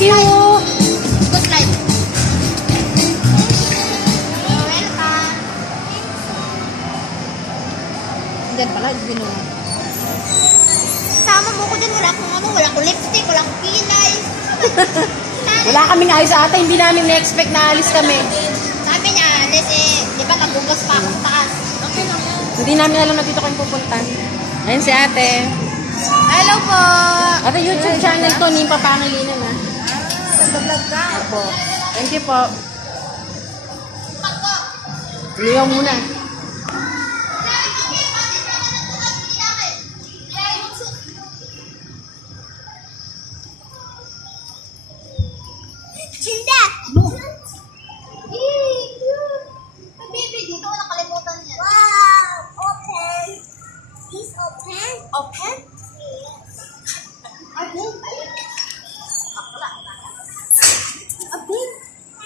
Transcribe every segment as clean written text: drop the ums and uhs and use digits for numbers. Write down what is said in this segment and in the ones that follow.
Thank you. Good life. Welcome. Diyan pala, binuha. Sama mo ko din. Wala akong lipstick, wala akong kilay. Wala kaming ayos sa ata. Hindi namin na-expect na alis kami. Sabi niya, di ba magugas pa ako sa taas? Hindi namin alam na dito kami pupunta. Ayun si ate. Hello po! Ate, YouTube channel to, ni Papangilinan ha. Nag-vlog ka? Opo. Thank you po. Liyaw muna. Chinda! No! Baby, dito ko nakalimutan niya. Wow! Open! Please open? Open? Yes. Open? Open?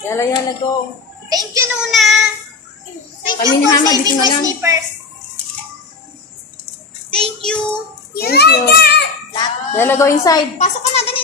Yala, go. Thank you, Nuna! Thank Kami you ni for Hama, saving dito na my lang. slippers. Thank you! Thank you. Yala, go inside. Pasok ka na, ganyan.